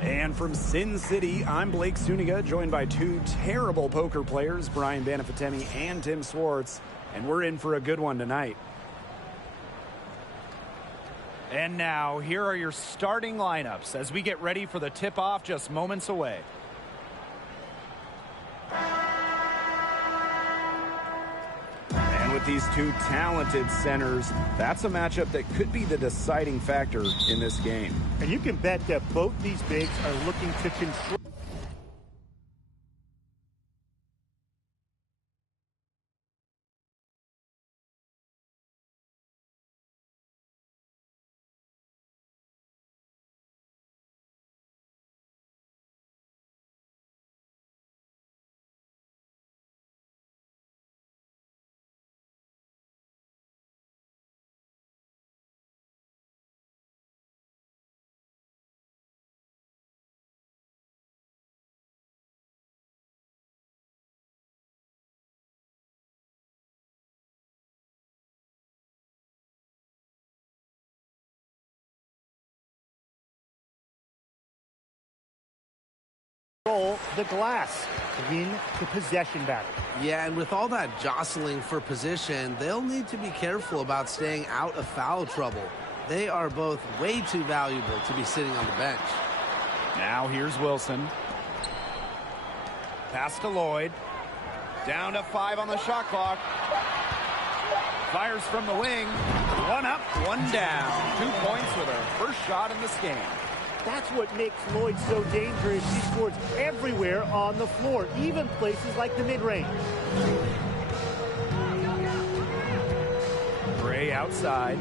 And from Sin City, I'm Blake Zuniga, joined by two terrible poker players, Brian Banafitemi and Tim Swartz, and we're in for a good one tonight. And now, here are your starting lineups as we get ready for the tip-off just moments away. And with these two talented centers, that's a matchup that could be the deciding factor in this game. And you can bet that both these bigs are looking to control. The glass to win the possession battle. Yeah, and with all that jostling for position, they'll need to be careful about staying out of foul trouble. They are both way too valuable to be sitting on the bench. Now here's Wilson. Pass to Lloyd. Down to 5 on the shot clock. Fires from the wing. One up, one down. 2 points with her first shot in this game. That's what makes Lloyd so dangerous. She scores everywhere on the floor, even places like the mid-range. Gray outside.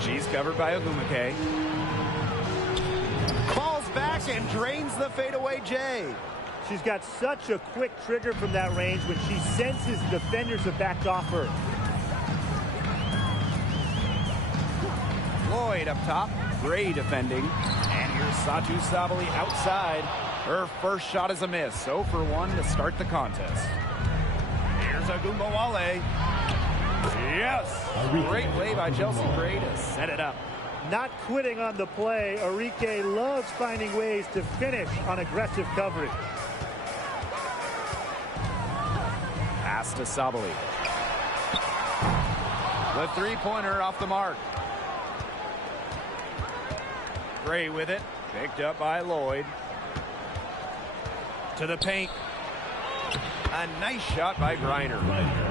She's covered by Ogumake. Falls back and drains the fadeaway J. She's got such a quick trigger from that range when she senses defenders have backed off her. Lloyd up top. Gray defending. And here's Satu Sabali outside. Her first shot is a miss. 0 for 1 to start the contest. Here's Agumbawale. Yes! Great play by Chelsea Gray to set it up. Not quitting on the play. Arike loves finding ways to finish on aggressive coverage. Pass to Sabali. The three-pointer off the mark. Gray with it. Picked up by Lloyd. To the paint. A nice shot by Griner.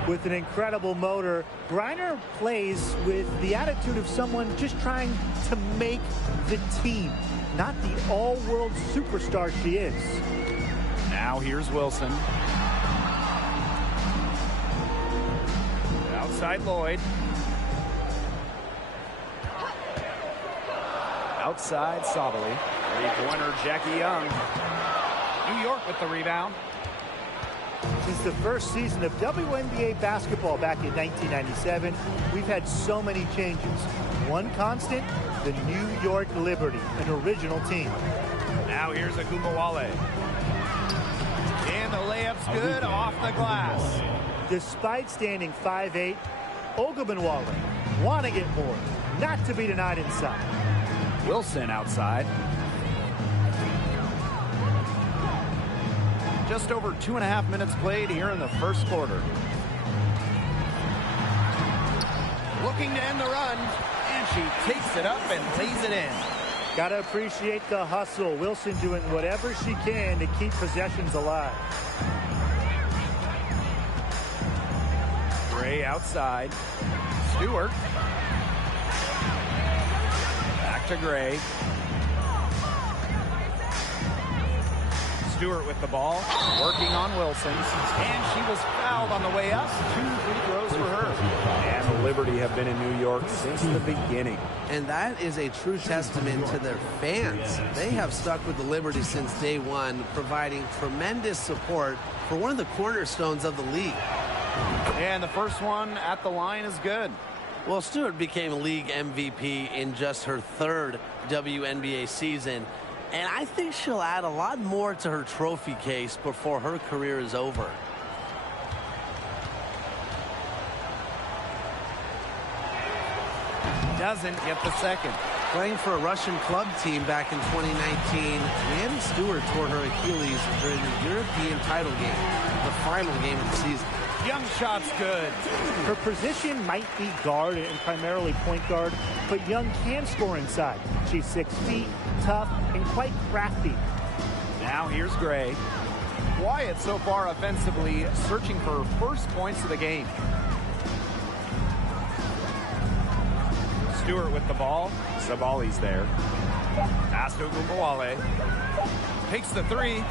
With an incredible motor, Griner plays with the attitude of someone just trying to make the team, not the all-world superstar she is. Now here's Wilson. Outside Lloyd. Outside Sabali. Three-pointer Jackie Young. New York with the rebound. Since the first season of WNBA basketball back in 1997, we've had so many changes. One constant, the New York Liberty, an original team. Now here's Agumbawale. And the layup's good off the glass. Despite standing 5'8", Ogunbowale wanting it more, not to be denied inside. Wilson outside. Just over 2.5 minutes played here in the first quarter. Looking to end the run, and she takes it up and lays it in. Gotta appreciate the hustle. Wilson doing whatever she can to keep possessions alive. Gray outside. Stewart. Back to Gray. Stewart with the ball, working on Wilson, and she was fouled on the way up. 2 free throws for her. And the Liberty have been in New York since the beginning. And that is a true testament to their fans. They have stuck with the Liberty since day one, providing tremendous support for one of the cornerstones of the league. And the first one at the line is good. Well, Stewart became league MVP in just her third WNBA season, and I think she'll add a lot more to her trophy case before her career is over. Doesn't get the second. Playing for a Russian club team back in 2019, Leanna Stewart tore her Achilles during the European title game, the final game of the season. Young shot's good. Her position might be guard and primarily point guard, but Young can score inside. She's 6 feet, tough, and quite crafty. Now here's Gray. Quiet so far offensively, searching for first points of the game. Stewart with the ball. Sabali's there. Pass to Gumbawale. Takes the three.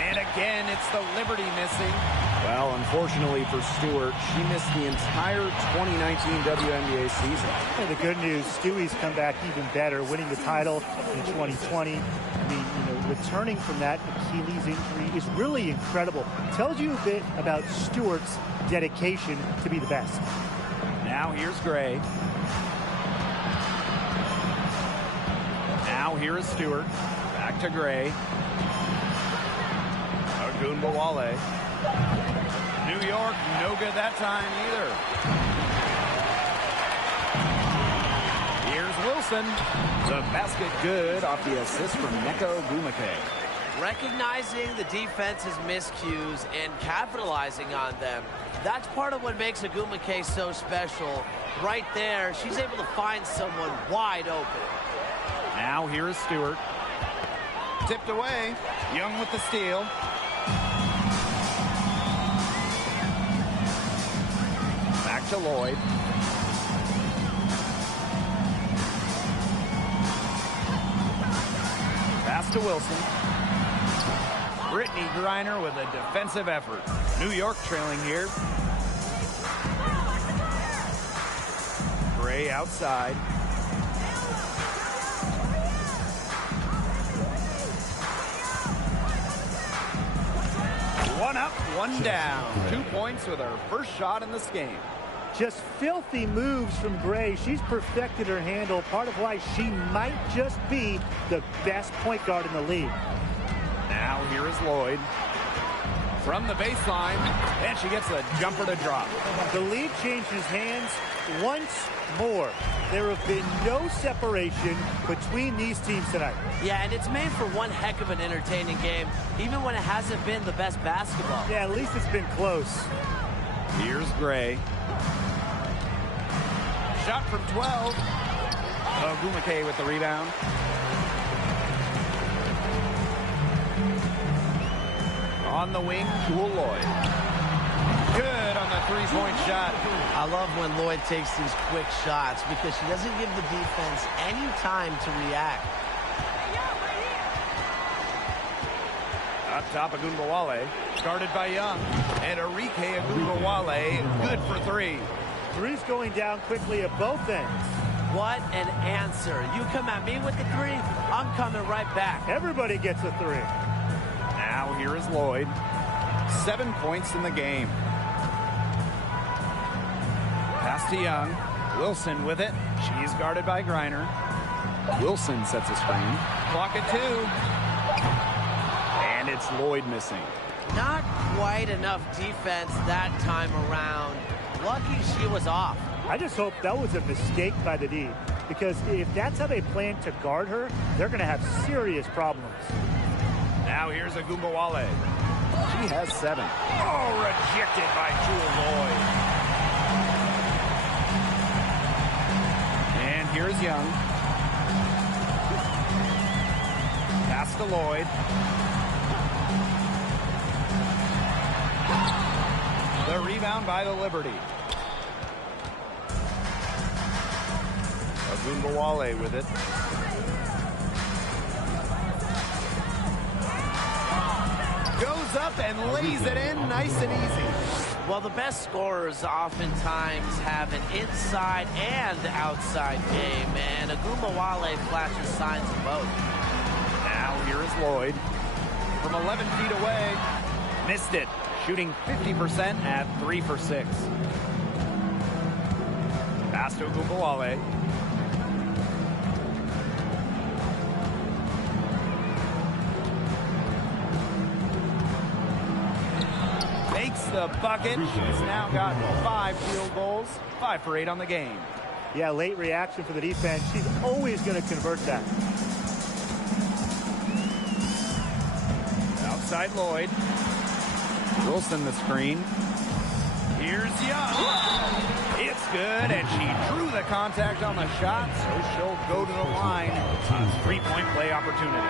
And again, it's the Liberty missing. Well, unfortunately for Stewart, she missed the entire 2019 WNBA season. And the good news, Stewie's come back even better, winning the title in 2020. I mean, returning from that Achilles injury is really incredible. Tells you a bit about Stewart's dedication to be the best. Now here's Gray. Now here is Stewart. Back to Gray. Agunbawale. New York, no good that time either. Here's Wilson. The basket good off the assist from Neko Gumake. Recognizing the defense's miscues and capitalizing on them. That's part of what makes Agumake so special. Right there, she's able to find someone wide open. Now here is Stewart. Tipped away. Young with the steal. Back to Lloyd. Pass to Wilson. Brittany Griner with a defensive effort. New York trailing here. Gray outside. One up, one down. 2 points with her first shot in this game. Just filthy moves from Gray. She's perfected her handle, part of why she might just be the best point guard in the league. Now here is Lloyd. From the baseline, and she gets a jumper to drop. The lead changes hands once more. There have been no separation between these teams tonight. Yeah, and it's made for one heck of an entertaining game, even when it hasn't been the best basketball. Yeah, at least it's been close. Here's Gray. Shot from 12. Gumake with the rebound. On the wing, Jewel Lloyd. Good on the three-point shot. I love when Lloyd takes these quick shots because she doesn't give the defense any time to react. Up top, Agunbawale. Started by Young. And Arike Agunbawale, good for three. Three's going down quickly at both ends. What an answer. You come at me with the three, I'm coming right back. Everybody gets a three. Now here is Lloyd. 7 points in the game. Pass to Young. Wilson with it. She's guarded by Griner. Wilson sets a screen. Clock at 2. And it's Lloyd missing. Not quite enough defense that time around. Lucky she was off. I just hope that was a mistake by the D, because if that's how they plan to guard her, they're going to have serious problems. Now here's Agunbawale. She has 7. Oh, rejected by Jewel Lloyd. And here's Young. Pass to Lloyd. The rebound by the Liberty. Agunbawale with it. Goes up and lays it in nice and easy. Well, the best scorers oftentimes have an inside and outside game, and Agunbawale flashes signs of both. Now here is Lloyd. From 11 feet away. Missed it. Shooting 50% at 3 for 6. Pass to Ogunbowale. Makes the bucket. She's now got 5 field goals, 5 for 8 on the game. Yeah, late reaction for the defense. She's always going to convert that. Outside Lloyd. Wilson the screen. Here's Young. It's good, and she drew the contact on the shot, so she'll go to the line. A 3-point play opportunity.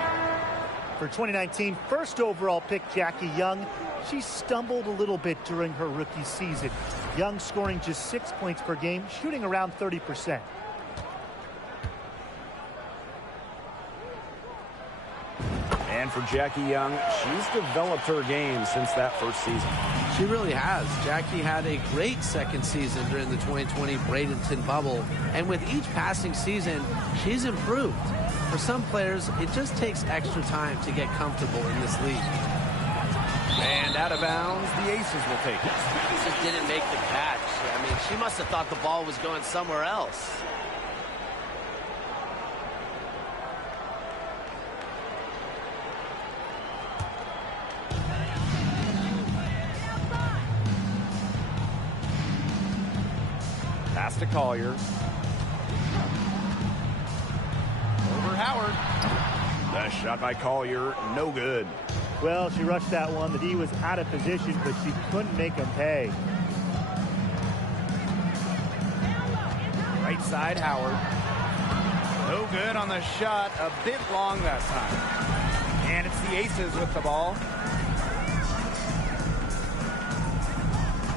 For 2019, first overall pick Jackie Young. She stumbled a little bit during her rookie season. Young scoring just 6 points per game, shooting around 30%. And for Jackie Young, she's developed her game since that first season. She really has. Jackie had a great second season during the 2020 Bradenton bubble, and with each passing season, she's improved. For some players, it just takes extra time to get comfortable in this league. And out of bounds, the Aces will take it. She just didn't make the catch. I mean, she must have thought the ball was going somewhere else. Pass to Collier. Over Howard. The shot by Collier, no good. Well, she rushed that one. The D was out of position, but she couldn't make them pay. Right side, Howard. No good on the shot. A bit long that time. And it's the Aces with the ball.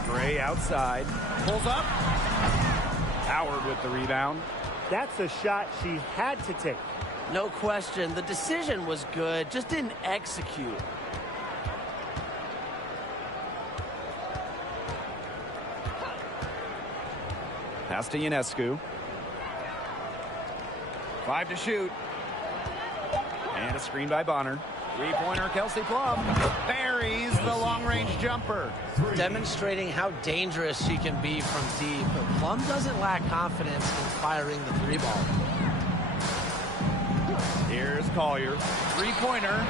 Gray outside. Pulls up. Howard with the rebound. That's a shot she had to take. No question. The decision was good, just didn't execute. Pass to Ionescu. 5 to shoot. And a screen by Bonner. Three-pointer, Kelsey Plum. Buries the long-range jumper. Demonstrating how dangerous she can be from deep. But Plum doesn't lack confidence in firing the 3-ball. Here's Collier. Three-pointer.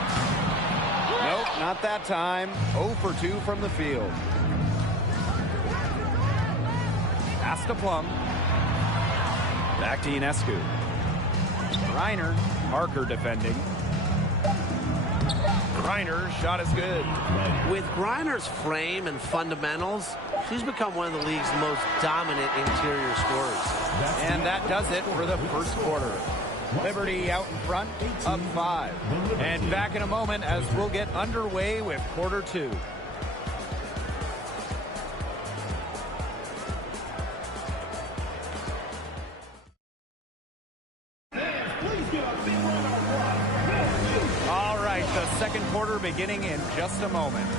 Nope, not that time. 0 for 2 from the field. Pass to Plum. Back to Ionescu. Reiner. Parker defending. Griner's shot is good. With Griner's frame and fundamentals, she's become one of the league's most dominant interior scorers. And that does it for the first quarter. Liberty out in front, up 5. And back in a moment as we'll get underway with quarter 2. All right, the second quarter beginning in just a moment.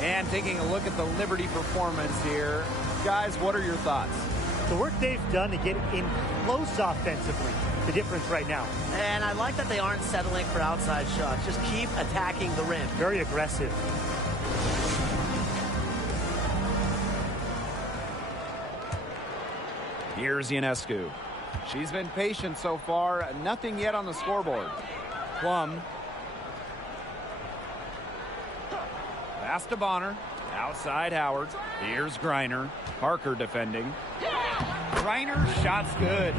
And taking a look at the Liberty performance here. Guys, what are your thoughts? The work they've done to get in close offensively. The difference right now. And I like that they aren't settling for outside shots. Just keep attacking the rim. Very aggressive. Here's Ionescu. She's been patient so far. Nothing yet on the scoreboard. Plum. Pass to Bonner. Outside Howard. Here's Griner. Parker defending. Griner's shot's good.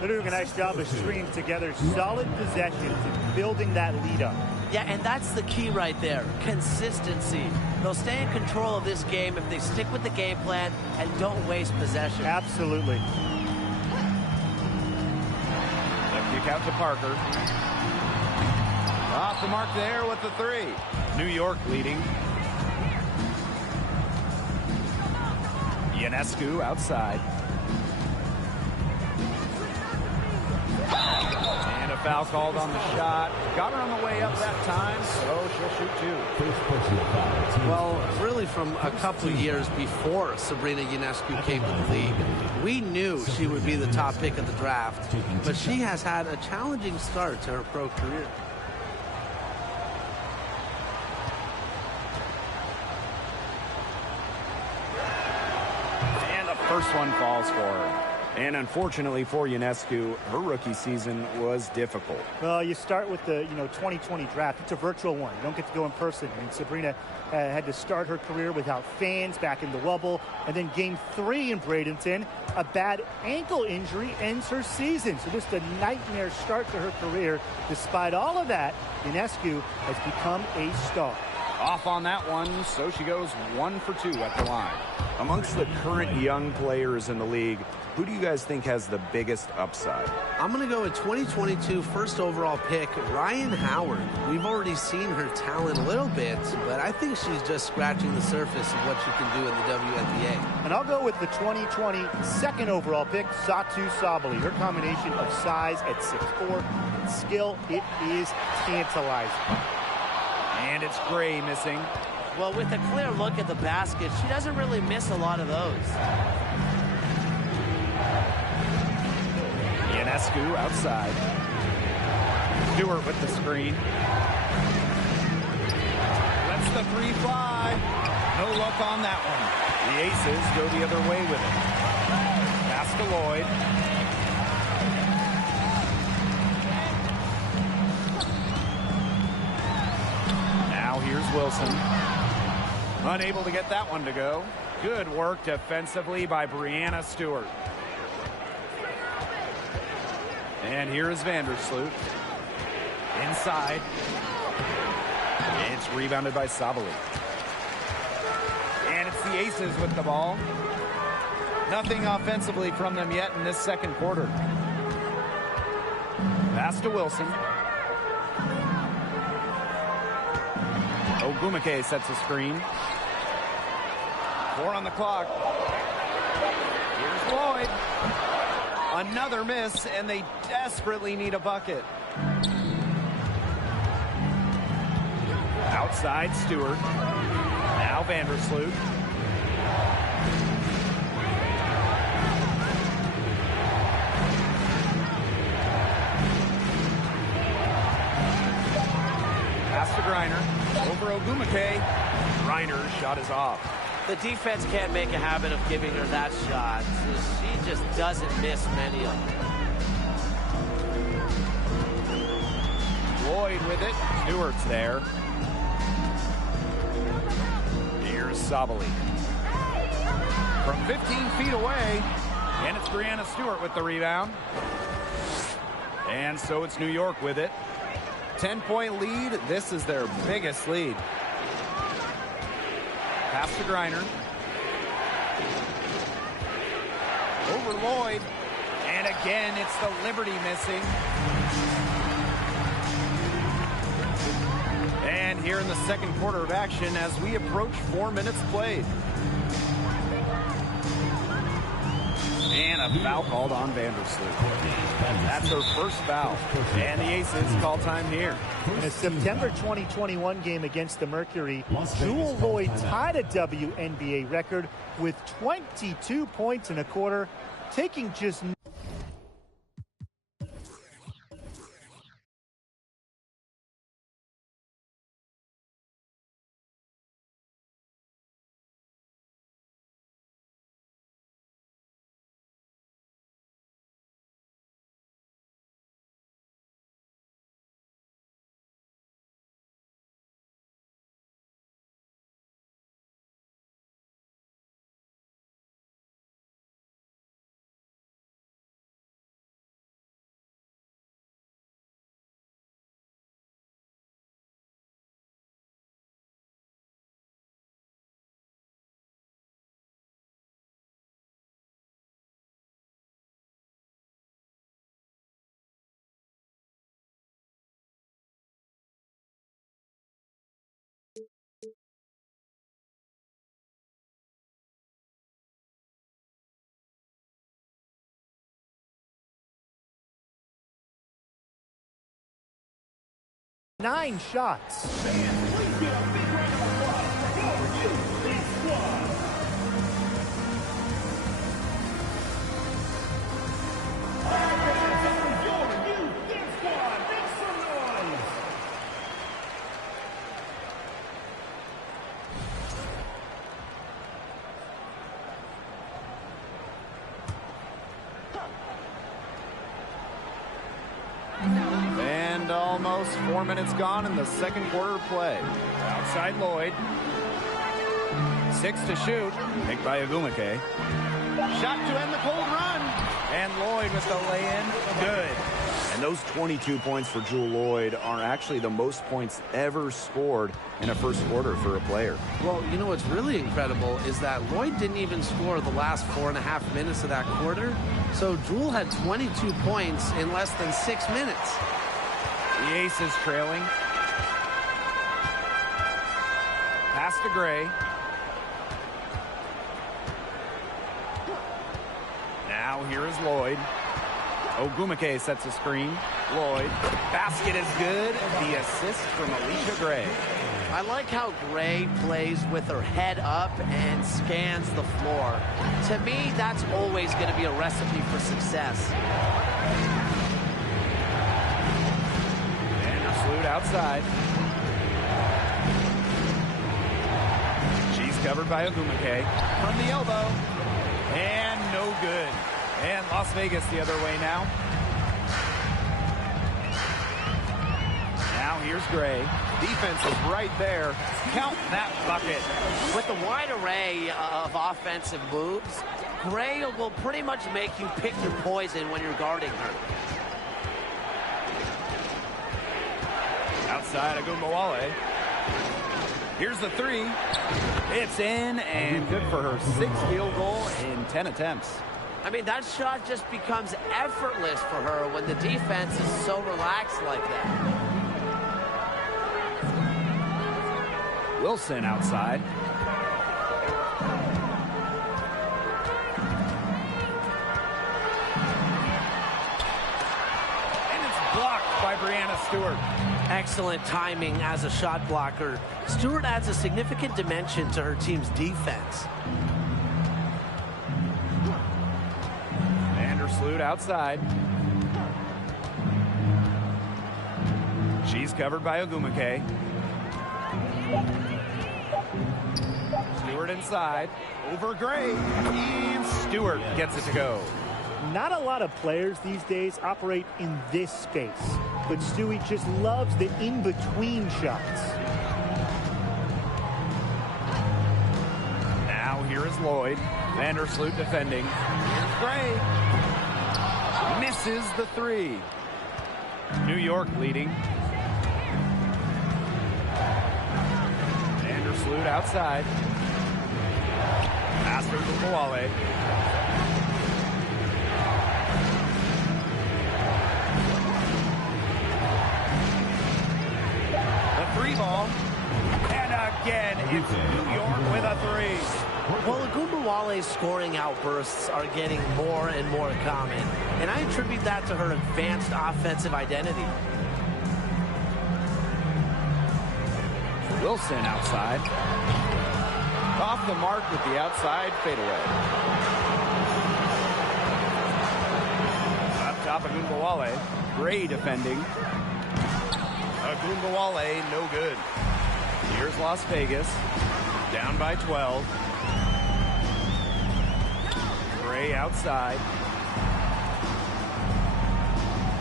They're doing a nice job of stringing together solid possessions and building that lead up. Yeah, and that's the key right there. Consistency. They'll stay in control of this game if they stick with the game plan and don't waste possession. Absolutely. The kick out to Parker. Off the mark there with the 3. New York leading. Ionescu outside. And a foul called on the shot. Got her on the way up that time, so she'll shoot 2. Well, really from a couple of years before Sabrina Ionescu came to the league, we knew she would be the top pick of the draft, but she has had a challenging start to her pro career. And the first one falls for her. And unfortunately for Ionescu, her rookie season was difficult. Well, you start with the 2020 draft. It's a virtual one. You don't get to go in person. And Sabrina had to start her career without fans back in the Wubble. And then game 3 in Bradenton, a bad ankle injury ends her season. So just a nightmare start to her career. Despite all of that, Ionescu has become a star. Off on that one, so she goes 1 for 2 at the line. Amongst the current young players in the league, who do you guys think has the biggest upside? I'm going to go with 2022 first overall pick, Ryan Howard. We've already seen her talent a little bit, but I think she's just scratching the surface of what she can do in the WNBA. And I'll go with the 2020 second overall pick, Satu Sabali. Her combination of size at 6'4" and skill, it is tantalizing. And it's Gray missing. Well, with a clear look at the basket, she doesn't really miss a lot of those. Ionescu outside. Stewart with the screen. Lets the 3 fly. No luck on that one. The Aces go the other way with it. Pass to Lloyd. Now here's Wilson. Unable to get that one to go. Good work defensively by Breanna Stewart. And here is Vandersloot. Inside. It's rebounded by Sabali. And it's the Aces with the ball. Nothing offensively from them yet in this second quarter. Pass to Wilson. Ogumake sets a screen. 4 on the clock. Here's Lloyd. Another miss, and they desperately need a bucket. Outside, Stewart. Now Vandersloot. Pass to Griner. Over Ogumake. Griner's shot is off. The defense can't make a habit of giving her that shot. She just doesn't miss many of them. Lloyd with it. Stewart's there. Here's Sabali. From 15 feet away. And it's Breanna Stewart with the rebound. And so it's New York with it. 10-point lead. This is their biggest lead. Pass to Griner. Over Lloyd. And again, it's the Liberty missing. And here in the second quarter of action as we approach 4 minutes played. And a foul called on Vandersloot. That's her first foul. And the Aces call time here. In a September 2021 game against the Mercury, Jewel Lloyd tied a WNBA record with 22 points in a quarter, taking just nine shots. Almost 4 minutes gone in the second quarter of play. Outside Lloyd. 6 to shoot. Picked by Agumake. Shot to end the cold run. And Lloyd with the lay-in. Good. And those 22 points for Jewell Lloyd are actually the most points ever scored in a first quarter for a player. Well, you know what's really incredible is that Lloyd didn't even score the last 4.5 minutes of that quarter. So Jewell had 22 points in less than 6 minutes. The Aces trailing. Pass to Gray. Now here is Lloyd. Ogumake sets a screen. Lloyd. Basket is good. The assist from Alicia Gray. I like how Gray plays with her head up and scans the floor. To me, that's always going to be a recipe for success. Vandersloot outside. She's covered by Ogumake. From the elbow. And no good. And Las Vegas the other way now. Now here's Gray. Defense is right there. Count that bucket. With the wide array of offensive moves, Gray will pretty much make you pick your poison when you're guarding her. Outside Agumbawale. Here's the three. It's in and good for her 6th field goal in 10 attempts. I mean, that shot just becomes effortless for her when the defense is so relaxed like that. Wilson outside. And it's blocked by Brianna Stewart. Excellent timing as a shot blocker. Stewart adds a significant dimension to her team's defense. Vandersloot outside. She's covered by Ogumake. Stewart inside. Over Gray. And Stewart gets it to go. Not a lot of players these days operate in this space, but Stewie just loves the in-between shots. Now here is Lloyd. Vandersloot defending. Here's Gray. Misses the three. New York leading. Vandersloot outside. Pass to Kawale. The three ball. And again, it's New York with a three. Well, Agumbawale's scoring outbursts are getting more and more common, and I attribute that to her advanced offensive identity. Wilson outside. Off the mark with the outside fadeaway. Up top, Agumbawale. Gray defending. Agumbawale, no good. Here's Las Vegas. Down by 12. Gray outside.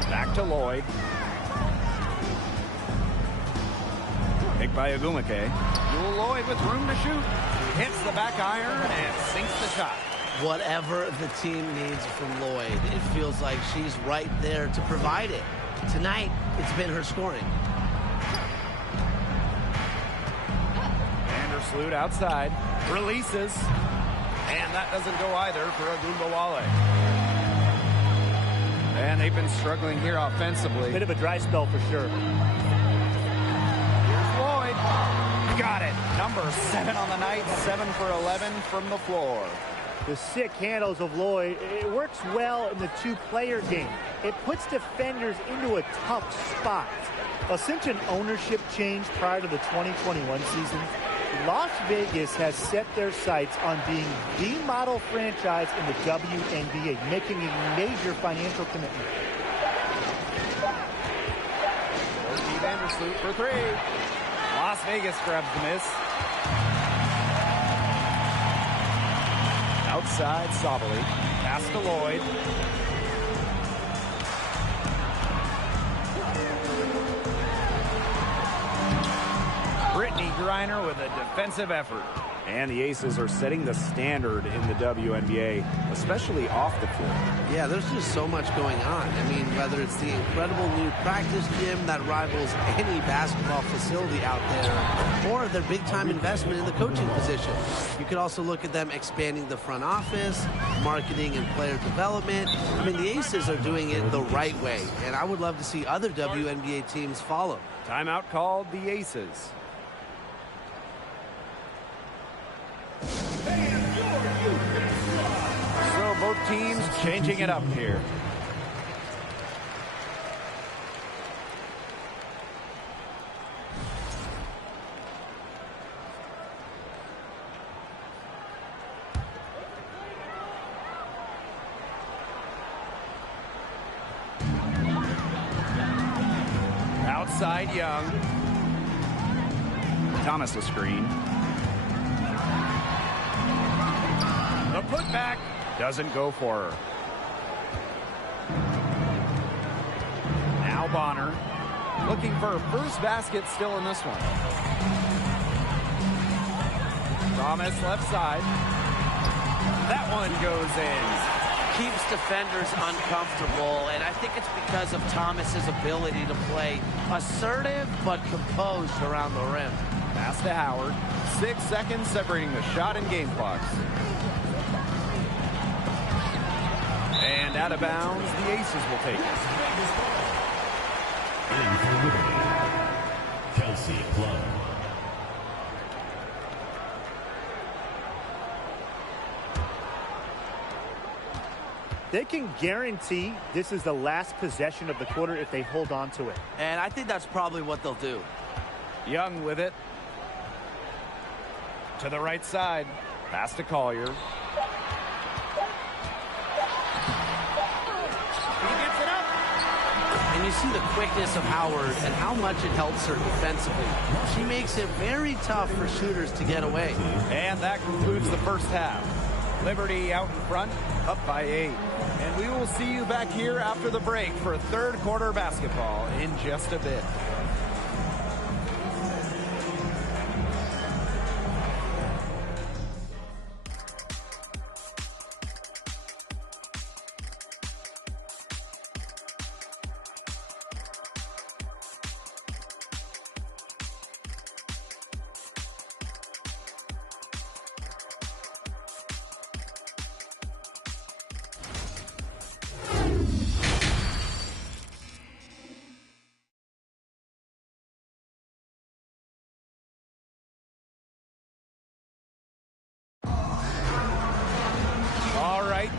Back to Lloyd. Picked by Agumake. Jewell Lloyd with room to shoot. Hits the back iron and sinks the shot. Whatever the team needs from Lloyd, it feels like she's right there to provide it. Tonight, it's been her scoring. Vandersloot outside. Releases. And that doesn't go either for Agumbawale. And they've been struggling here offensively. Bit of a dry spell for sure. Here's Lloyd. Got it. Number 7 on the night. 7 for 11 from the floor. The sick handles of Lloyd, it works well in the two-player game. It puts defenders into a tough spot. Well, since an ownership change prior to the 2021 season, Las Vegas has set their sights on being the model franchise in the WNBA, making a major financial commitment. Vandersloot for three. Las Vegas grabs the miss. Outside, Sabali. Pass to Lloyd. Amy Griner with a defensive effort. And the Aces are setting the standard in the WNBA, especially off the floor. Yeah, there's just so much going on. I mean, whether it's the incredible new practice gym that rivals any basketball facility out there, or their big-time investment in the coaching position. You could also look at them expanding the front office, marketing and player development. I mean, the Aces are doing it the right way, and I would love to see other WNBA teams follow. Timeout called the Aces. So both teams changing it up here. Outside Young. Thomas the screen. The putback Doesn't go for her. Now Bonner looking for her first basket still in this one. Thomas left side. That one goes in. Keeps defenders uncomfortable, and I think it's because of Thomas's ability to play assertive but composed around the rim. Pass to Howard. 6 seconds separating the shot and game clocks. And out of bounds, the Aces will take it. Kelsey Plum. They can guarantee this is the last possession of the quarter if they hold on to it. And I think that's probably what they'll do. Young with it. To the right side. Pass to Collier. And you see the quickness of Howard and how much it helps her defensively. She makes it very tough for shooters to get away. And that concludes the first half. Liberty out in front, up by 8. And we will see you back here after the break for third quarter basketball in just a bit.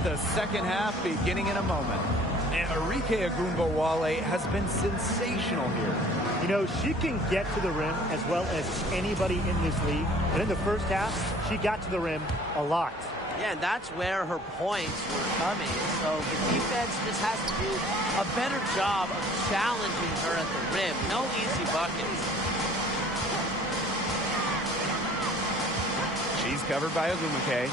The second half beginning in a moment. And Arike Ogunbowale has been sensational here. You know, she can get to the rim as well as anybody in this league. And in the first half, she got to the rim a lot. Yeah, and that's where her points were coming. So the defense just has to do a better job of challenging her at the rim. No easy buckets. She's covered by Ogumake.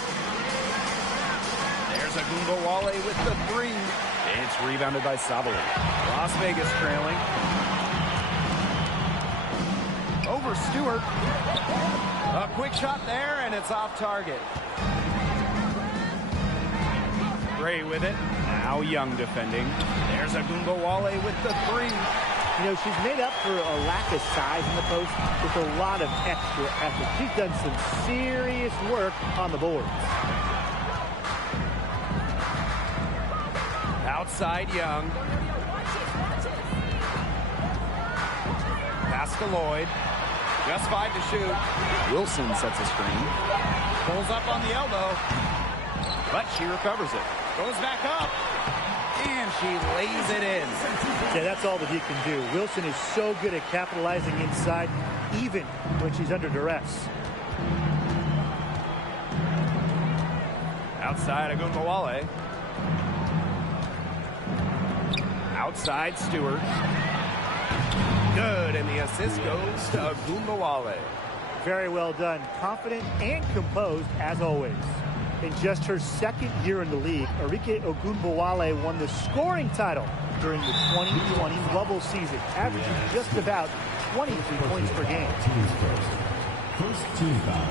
There's Ogunbowale with the 3. It's rebounded by Sabali. Las Vegas trailing. Over Stewart. A quick shot there, and it's off target. Gray with it. Now Young defending. There's Ogunbowale with the 3. You know, she's made up for a lack of size in the post with a lot of extra effort. She's done some serious work on the boards. Outside Young. Pass to Lloyd. Just 5 to shoot. Wilson sets a screen. Pulls up on the elbow. But she recovers it. Goes back up. And she lays it in. Yeah, that's all that he can do. Wilson is so good at capitalizing inside, even when she's under duress. Outside Ogunbowale. Outside Stewart. Good, and the assist goes to Ogunbowale. Very well done. Confident and composed, as always. In just her second year in the league, Arike Ogunbowale won the scoring title during the 2020 bubble season, averaging just about 23 points per game. First team foul.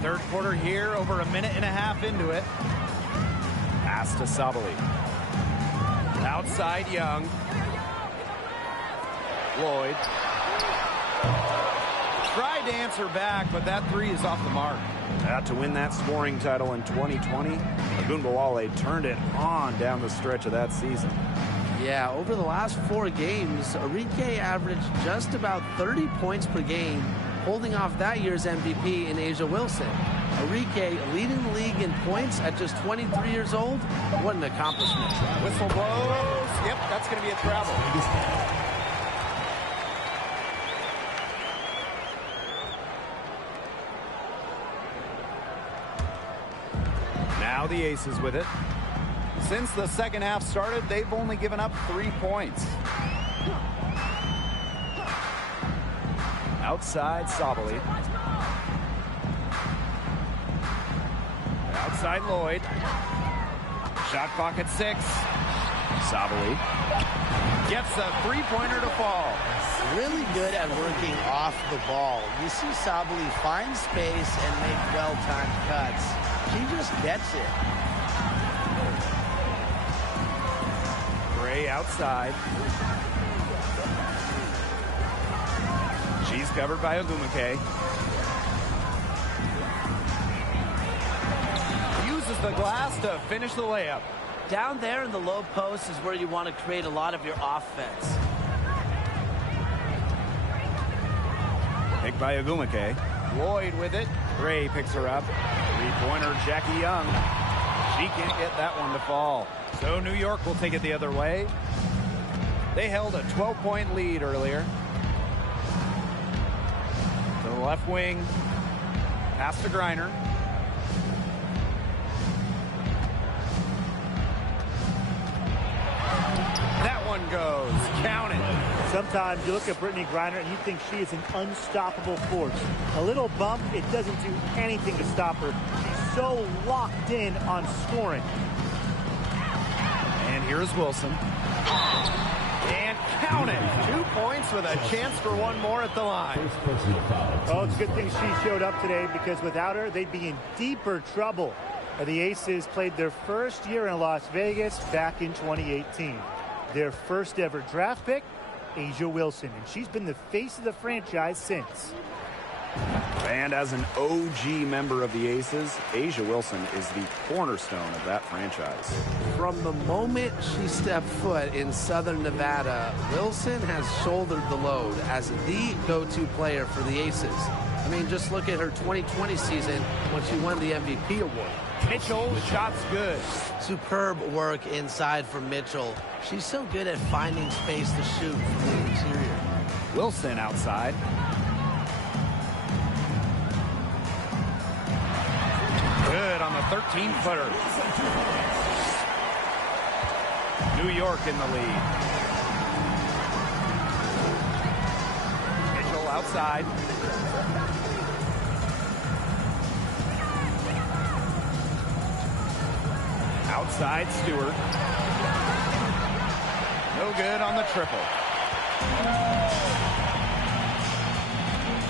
Third quarter here, over a minute and a half into it. Pass to Sabali. Outside Young. Lloyd. Tried to answer back, but that three is off the mark. To win that scoring title in 2020, Ogunbowale turned it on down the stretch of that season. Yeah, over the last 4 games, Arike averaged just about 30 points per game, holding off that year's MVP in Asia Wilson. Arike leading the league in points at just 23 years old. What an accomplishment. Whistle blows. Yep, that's going to be a travel. Now the Aces with it. Since the second half started, they've only given up 3 points. Outside Sabali. Outside Lloyd. Shot clock at 6. Sabali gets a three-pointer to fall. Really good at working off the ball. You see Sabali find space and make well-timed cuts. She just gets it. Gray outside. She's covered by Ogumake. Uses the glass to finish the layup. Down there in the low post is where you want to create a lot of your offense. Picked by Ogumake. Lloyd with it. Gray picks her up. Three-pointer, Jackie Young. She can't get that one to fall. So New York will take it the other way. They held a 12-point lead earlier. To the left wing. Pass to Griner. That one goes. Count it. Sometimes you look at Brittany Griner and you think she is an unstoppable force. A little bump, it doesn't do anything to stop her. She's so locked in on scoring. And here's Wilson. And count it. 2 points with a chance for one more at the line. Oh, it's a good thing she showed up today, because without her, they'd be in deeper trouble. The Aces played their first year in Las Vegas back in 2018. Their first ever draft pick, Asia Wilson, and she's been the face of the franchise since. And as an OG member of the Aces, Asia Wilson is the cornerstone of that franchise. From the moment she stepped foot in Southern Nevada, Wilson has shouldered the load as the go-to player for the Aces. I mean, just look at her 2020 season when she won the MVP award. Mitchell, shot's good. Superb work inside for Mitchell. She's so good at finding space to shoot from the interior. Wilson outside. Good on the 13-footer. New York in the lead. Mitchell outside. Outside Stewart. No good on the triple.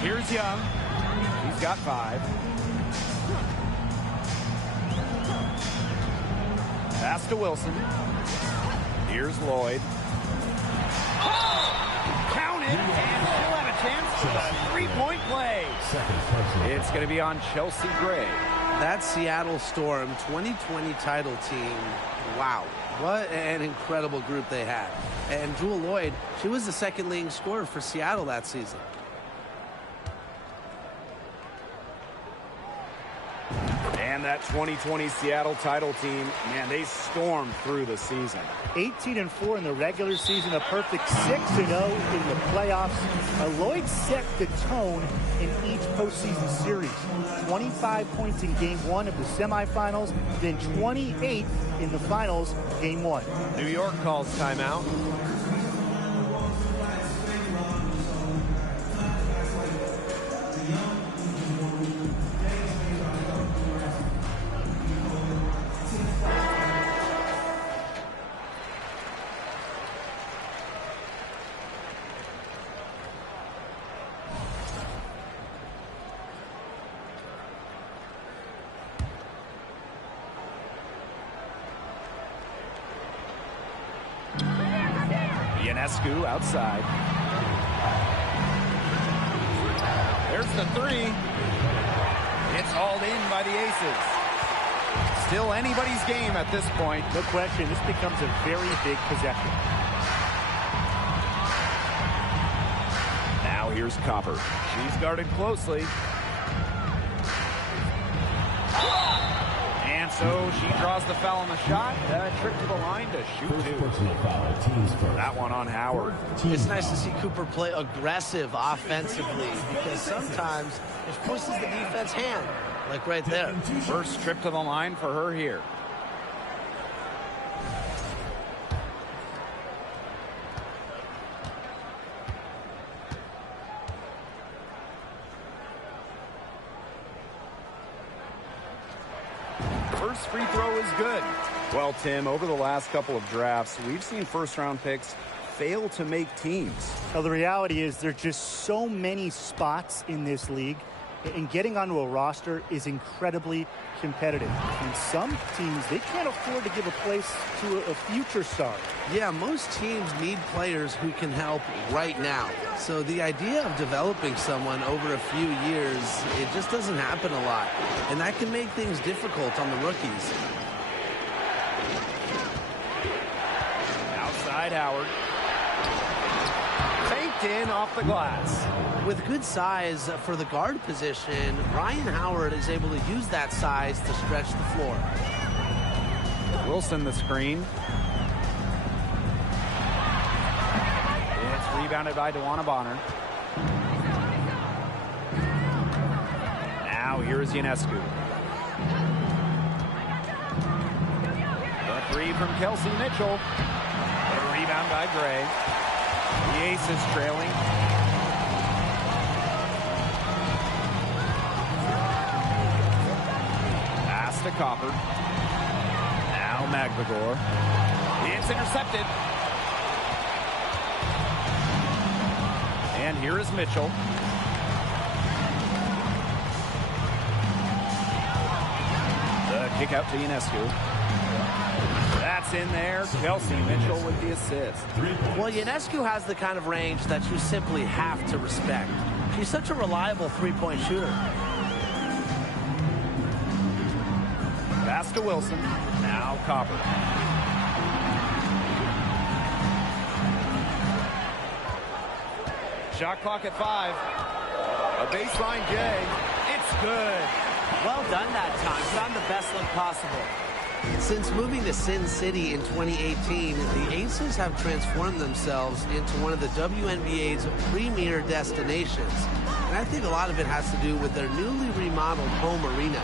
Here's Young. He's got 5. Pass to Wilson. Here's Lloyd. Count it, and she'll have a chance for the three-point play. It's going to be on Chelsea Gray. That Seattle Storm 2020 title team, wow, what an incredible group they had. And Jewel Lloyd, she was the second leading scorer for Seattle that season. And that 2020 Seattle title team, man, they stormed through the season. 18-4 in the regular season, a perfect 6-0 in the playoffs. Lloyd set the tone in each postseason series. 25 points in Game 1 of the semifinals, then 28 in the finals, Game 1. New York calls timeout. Ionescu outside. There's the three. It's hauled in by the Aces. Still anybody's game at this point. No question, this becomes a very big possession. Now here's Copper. She's guarded closely. And so she draws the foul on the shot. Trick to the line to shoot two. That one on Howard. It's nice to see Cooper play aggressive offensively because sometimes it pushes the defense hand, like right there. First trip to the line for her here. First free throw is good. Well, Tim, over the last couple of drafts, we've seen first-round picks fail to make teams. Well, the reality is there's just so many spots in this league, and getting onto a roster is incredibly competitive. And some teams, they can't afford to give a place to a future star. Yeah, most teams need players who can help right now. So the idea of developing someone over a few years, it just doesn't happen a lot. And that can make things difficult on the rookies. Outside Howard. Faked in off the glass. With good size for the guard position, Ryan Howard is able to use that size to stretch the floor. Wilson the screen. It's rebounded by DeWanna Bonner. Now here's Ionescu. The three from Kelsey Mitchell. A rebound by Gray. The Aces trailing. Pass to Copper. Now Magbagor. It's intercepted. And here is Mitchell. The kick out to Ionescu. That's in there. Kelsey Mitchell with the assist. Well, Ionescu has the kind of range that you simply have to respect. She's such a reliable three-point shooter. Pass to Wilson. Now Copper. Shot clock at 5. A baseline J. It's good. Well done that time. Found the best look possible. Since moving to Sin City in 2018, the Aces have transformed themselves into one of the WNBA's premier destinations. And I think a lot of it has to do with their newly remodeled home arena.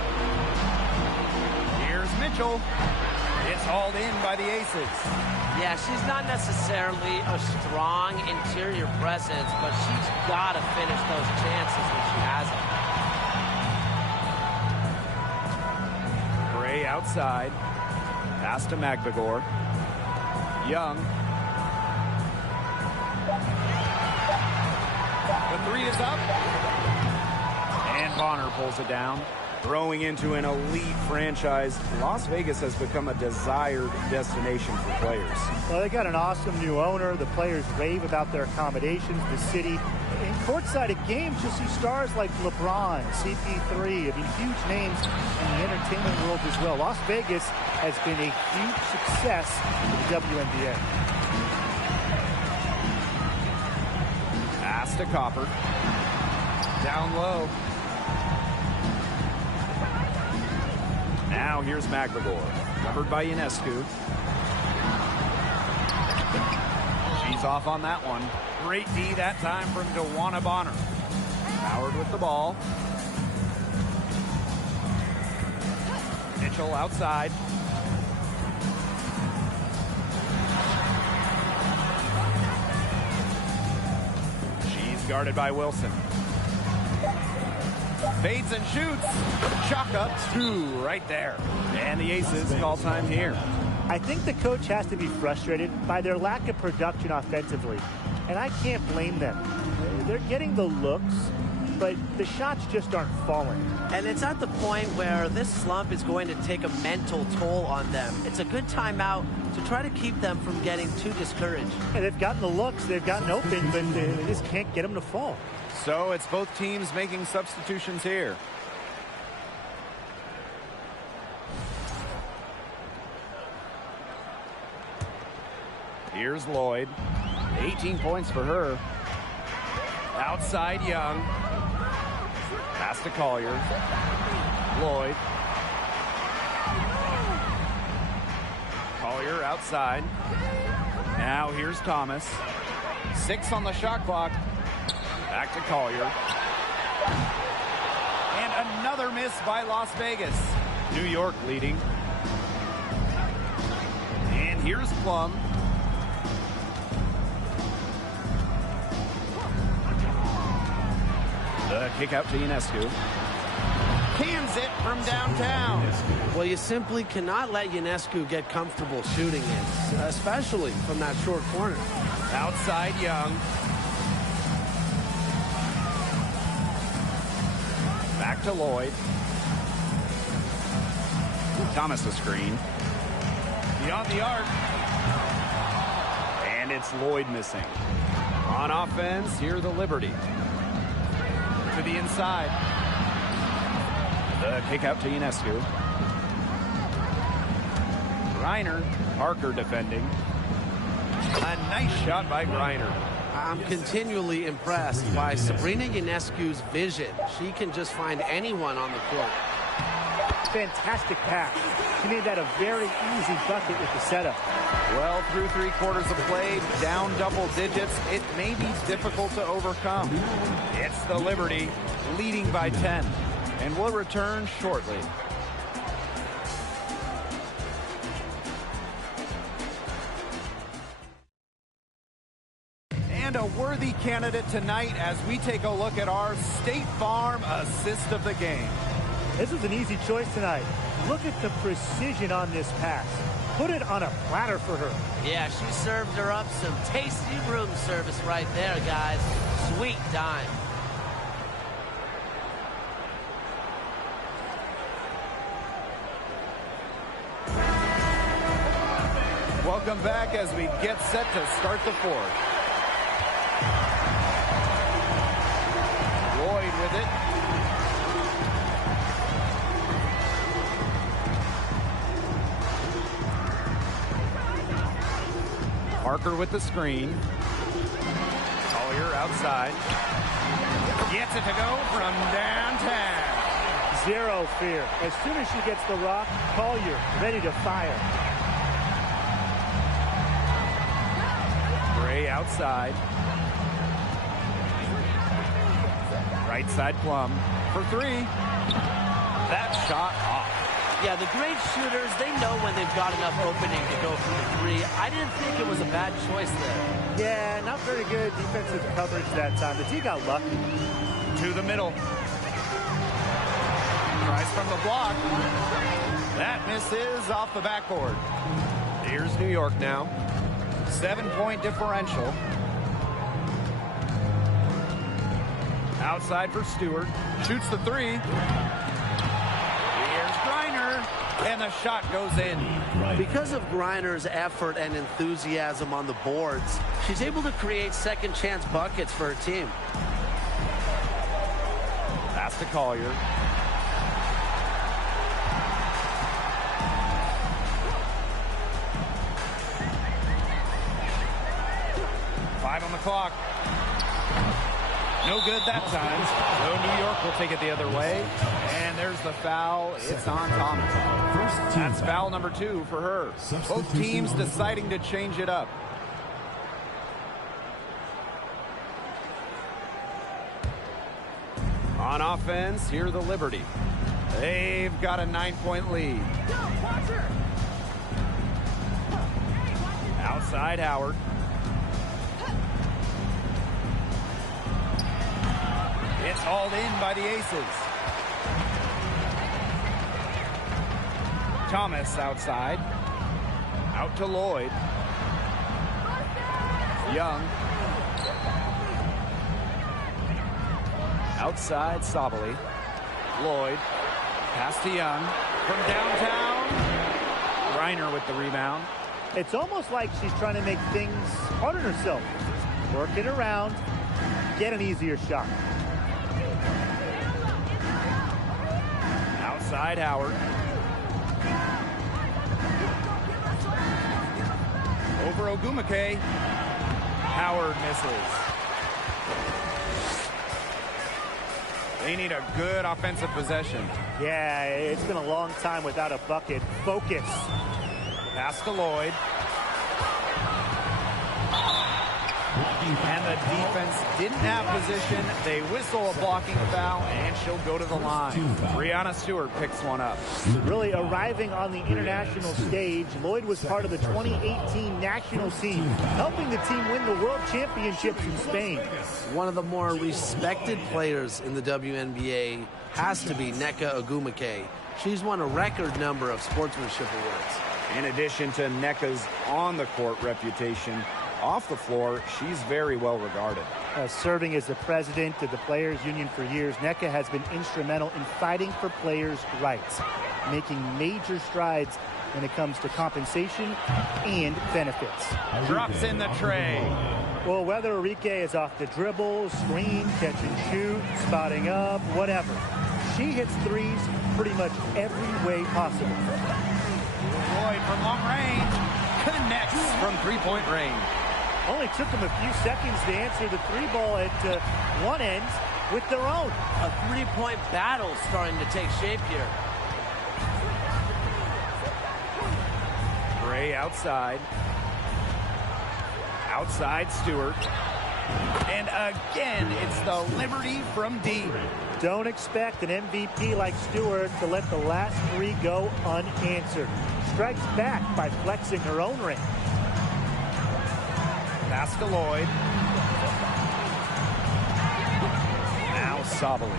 Here's Mitchell. It's hauled in by the Aces. Yeah, she's not necessarily a strong interior presence, but she's got to finish those chances when she has them. Gray outside. Pass to Magbagor. Young. The three is up. And Bonner pulls it down. Growing into an elite franchise, Las Vegas has become a desired destination for players. Well, they got an awesome new owner. The players rave about their accommodations, the city. In courtside at games, you'll see stars like LeBron, CP3, I mean, huge names in the entertainment world as well. Las Vegas has been a huge success for the WNBA. Pass to Copper. Down low. Now here's Magbagor. Covered by Ionescu. She's off on that one. Great D that time from DeWanna Bonner. Howard with the ball. Mitchell outside. She's guarded by Wilson. Fades and shoots. Chalk up 2 right there. And the Aces call time here. I think the coach has to be frustrated by their lack of production offensively, and I can't blame them. They're getting the looks, but the shots just aren't falling. And it's at the point where this slump is going to take a mental toll on them. It's a good timeout to try to keep them from getting too discouraged. And they've gotten the looks, they've gotten open, but they just can't get them to fall. So it's both teams making substitutions here. Here's Lloyd. 18 points for her. Outside Young. Pass to Collier. Lloyd. Collier outside. Now here's Thomas. 6 on the shot clock. Back to Collier. And another miss by Las Vegas. New York leading. And here's Plum. The kick out to Ionescu. Cans it from downtown. Well, you simply cannot let Ionescu get comfortable shooting it, especially from that short corner. Outside Young. Back to Lloyd. Thomas the screen. Beyond the arc. And it's Lloyd missing. On offense, here the Liberty. To the inside. The kick out to Ionescu. Griner. Parker defending. A nice shot by Griner. I'm continually impressed by Sabrina Ionescu's vision. She can just find anyone on the court. Fantastic pass. She made that a very easy bucket with the setup. Well, through 3 quarters of play, down double digits, it may be difficult to overcome. It's the Liberty leading by 10, and we'll return shortly. And a worthy candidate tonight as we take a look at our State Farm assist of the game. This was an easy choice tonight. Look at the precision on this pass. Put it on a platter for her. Yeah, she served her up some tasty room service right there, guys. Sweet dime. Welcome back as we get set to start the fourth. Lloyd with it. Parker with the screen. Collier outside. Gets it to go from downtown. Zero fear. As soon as she gets the rock, Collier ready to fire. Gray outside. Right side Plum for 3. That shot off. Yeah, the great shooters, they know when they've got enough opening to go for the 3. I didn't think it was a bad choice there. Yeah, not very good defensive coverage that time. The D got lucky. To the middle. Tries from the block. That misses off the backboard. Here's New York now. 7-point differential. Outside for Stewart. Shoots the 3. Here's Griner. And the shot goes in. Because of Griner's effort and enthusiasm on the boards, she's able to create second chance buckets for her team. Pass to Collier. On the clock. No good that time. So New York will take it the other way. And there's the foul. It's on Thomas. That's foul number 2 for her. Both teams deciding to change it up. On offense, here the Liberty. They've got a 9-point lead. Outside Howard. It's hauled in by the Aces. Thomas outside. Out to Lloyd. Young. Outside, Sabali. Lloyd. Pass to Young. From downtown. Reiner with the rebound. It's almost like she's trying to make things hard on herself. Work it around. Get an easier shot. Outside, Howard. Over Ogumake. Howard misses. They need a good offensive possession. Yeah, it's been a long time without a bucket. Focus. Pass to Lloyd. And the defense didn't have position. They whistle a blocking foul, and she'll go to the line. Brianna Stewart picks one up. Really arriving on the international stage, Lloyd was part of the 2018 national team, helping the team win the World Championships in Spain. One of the more respected players in the WNBA has to be Nneka Ogumake. She's won a record number of sportsmanship awards. In addition to Nneka's on-the-court reputation, off the floor, she's very well regarded. Serving as the president of the Players Union for years, Nneka has been instrumental in fighting for players' rights, making major strides when it comes to compensation and benefits. Drops in the tray. Well, whether Enrique is off the dribble, screen, catch and shoot, spotting up, whatever, she hits threes pretty much every way possible. Lloyd from long range connects from three-point range. Only took them a few seconds to answer the three ball at one end with their own. A three-point battle starting to take shape here. Gray outside. Outside Stewart. And again, it's the Liberty from deep. Don't expect an MVP like Stewart to let the last three go unanswered. Strikes back by flexing her own ring. Pass to Lloyd. Now Sabali.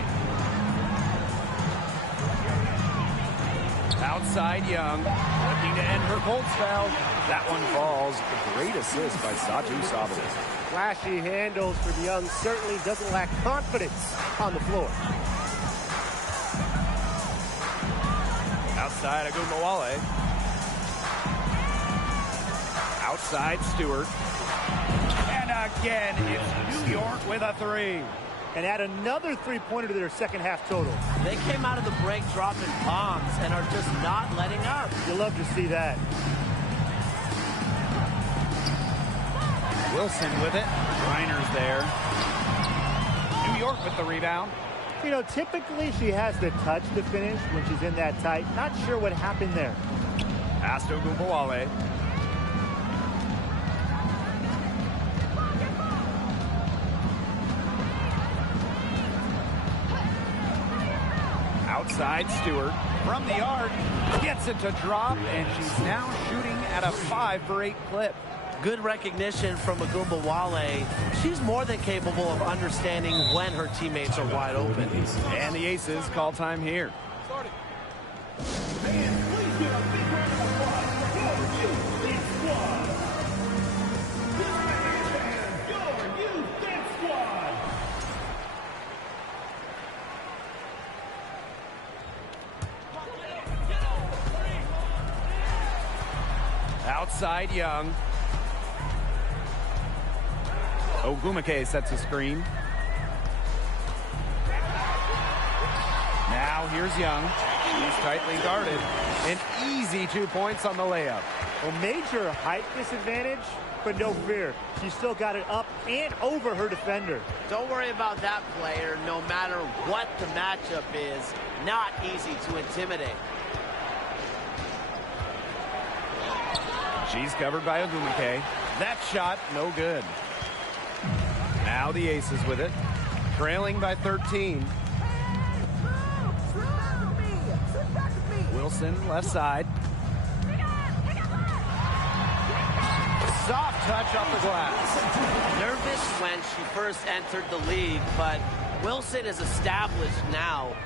Outside Young. Looking to end her cold spell. That one falls. A great assist by Satu Sabali. Flashy handles for Young. Certainly doesn't lack confidence on the floor. Outside Agumbawale. Outside Stewart. And again, it's New York with a three. And add another three-pointer to their second half total. They came out of the break dropping bombs and are just not letting up. You love to see that. Wilson with it. Reiner's there. New York with the rebound. You know, typically she has the touch to finish when she's in that tight. Not sure what happened there. Pass to Agumbawale. Outside Stewart from the arc, gets it to drop, and she's now shooting at a 5 for 8 clip. Good recognition from Agumbawale. She's more than capable of understanding when her teammates are wide open. And the Aces call time here. Outside Young. Ogumake sets a screen. Now here's Young. He's tightly guarded. An easy 2 points on the layup. A major height disadvantage, but no fear. She still got it up and over her defender. Don't worry about that player, no matter what the matchup is. Not easy to intimidate. She's covered by Ogumake. That shot, no good. Now the Aces with it. Trailing by 13. Wilson, left side. Soft touch off the glass. Nervous when she first entered the league, but Wilson is established now,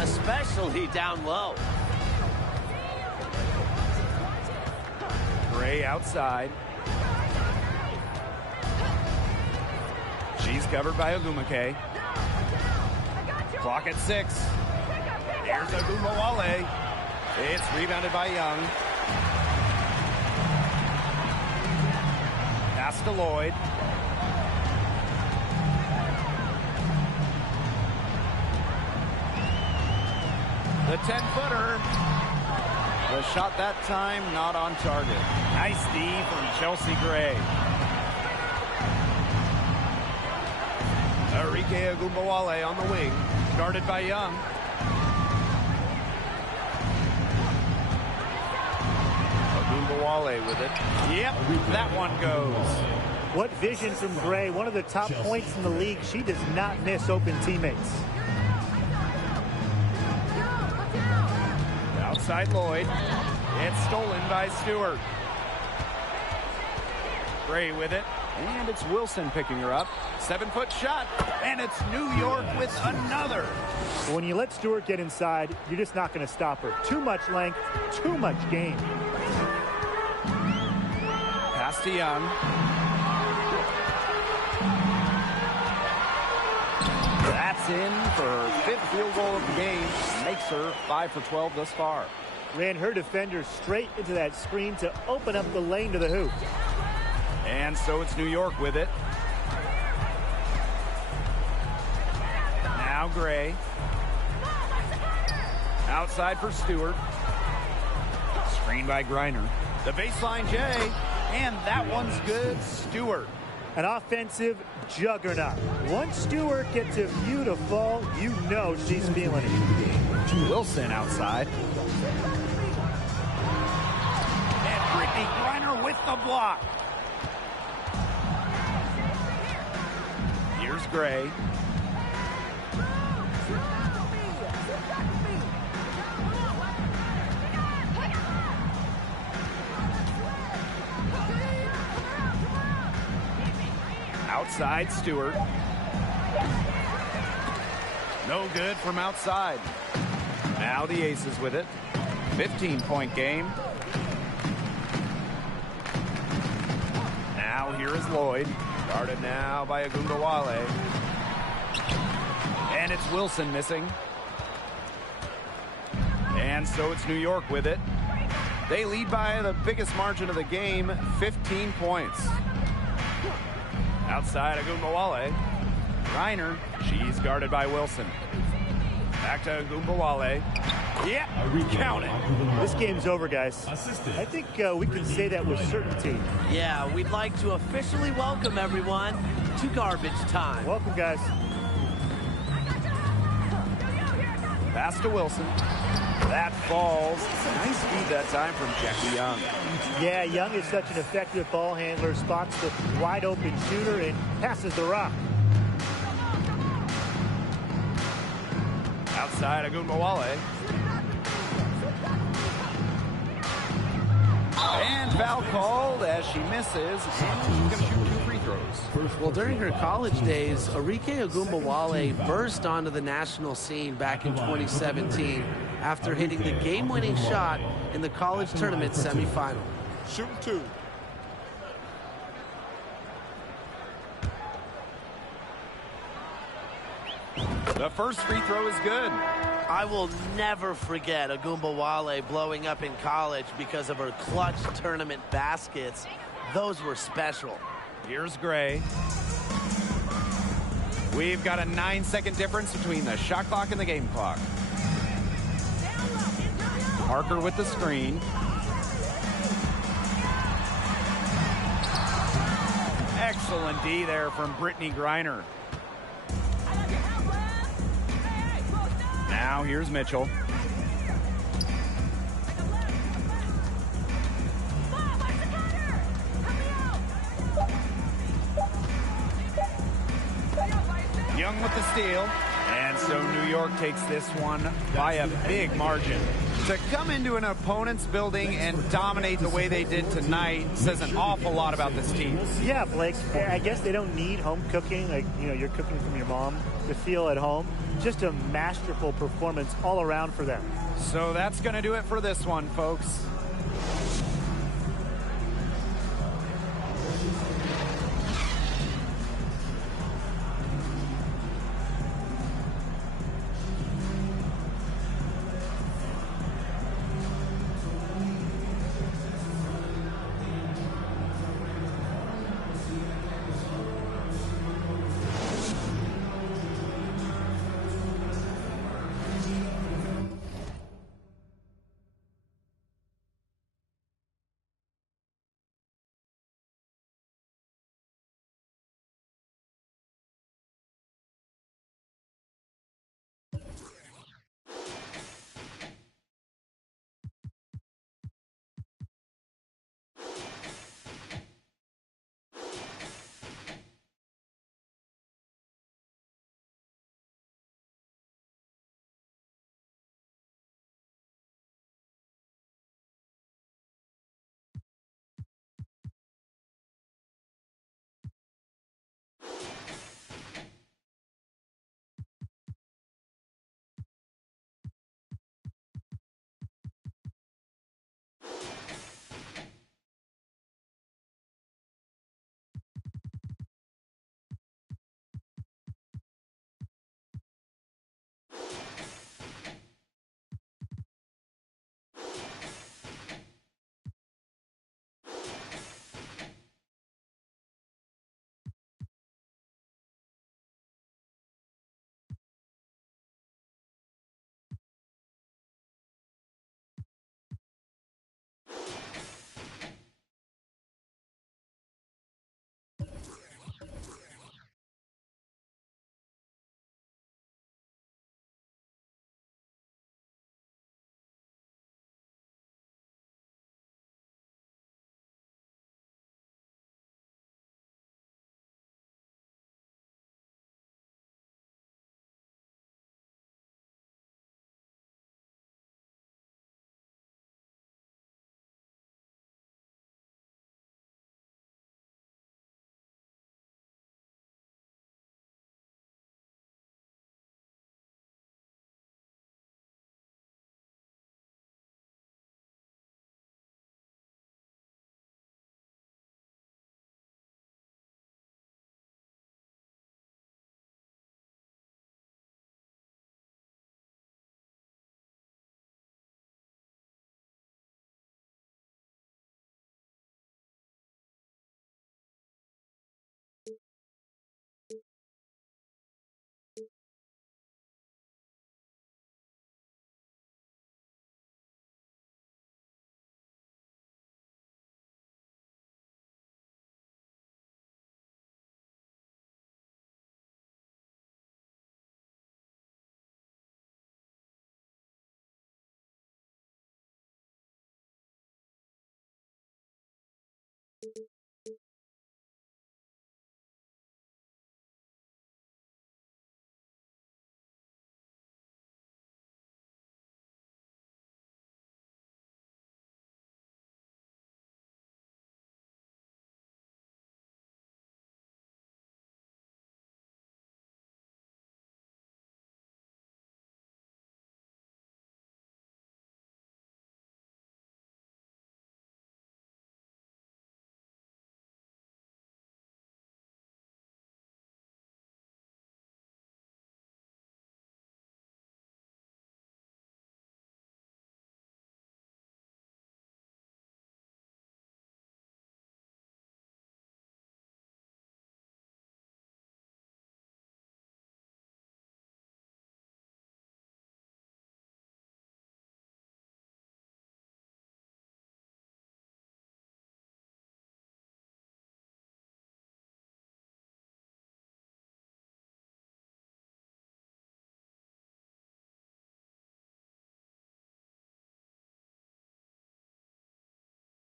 especially down low. Gray outside. She's covered by Ogumake. Clock at 6. Here's Agumbawale. It's rebounded by Young. Pass to Lloyd. The 10-footer. The shot that time not on target. Nice D from Chelsea Gray. Arike Agumbawale on the wing. Guarded by Young. Agumbawale with it. Yep, that one goes. What vision from Gray. One of the top points in the league. She does not miss open teammates. Outside Lloyd. It's stolen by Stewart. Gray with it. And it's Wilson picking her up. 7-foot shot. And it's New York with another. When you let Stewart get inside, you're just not going to stop her. Too much length, too much game. Pass to Young. That's in for her 5th field goal of the game. Makes her 5 for 12 thus far. Ran her defender straight into that screen to open up the lane to the hoop. And so it's New York with it. Now Gray. Outside for Stewart. Screen by Griner. The baseline J. And that one's good. Stewart. An offensive juggernaut. Once Stewart gets a view to fall, you know she's feeling it. Wilson outside. And Brittany Griner with the block. Here's Gray. Outside Stewart. No good from outside. Now the Aces with it. 15-point game. Now here is Lloyd. Guarded now by Agumbawale. And it's Wilson missing. And so it's New York with it. They lead by the biggest margin of the game, 15 points. Outside Agumbawale. Reiner, she's guarded by Wilson. Back to Agumbawale. Yep, count it. This game's over, guys. I think we can say that with certainty. Yeah, we'd like to officially welcome everyone to garbage time. Welcome, guys. Pass to Wilson. That falls. Nice feed that time from Jackie Young. Yeah, Young is such an effective ball handler, spots the wide open shooter and passes the rock. Outside Agumbawale. And foul called as she misses. And she's going to shoot 2 free throws. Well, during her college days, Arike Agumbawale burst onto the national scene back in 2017 after hitting the game-winning shot in the college tournament semifinal. Shooting 2. The first free throw is good. I will never forget Agumbawale blowing up in college because of her clutch tournament baskets. Those were special. Here's Gray. We've got a 9-second difference between the shot clock and the game clock. Parker with the screen. Excellent D there from Brittany Griner. Now here's Mitchell. Young with the steal. And so New York takes this one by a big margin. To come into an opponent's building and dominate the way they did tonight says an awful lot about this team. Yeah, Blake, I guess they don't need home cooking, like, you know, you're cooking from your mom, to feel at home. Just a masterful performance all around for them. So that's going to do it for this one, folks.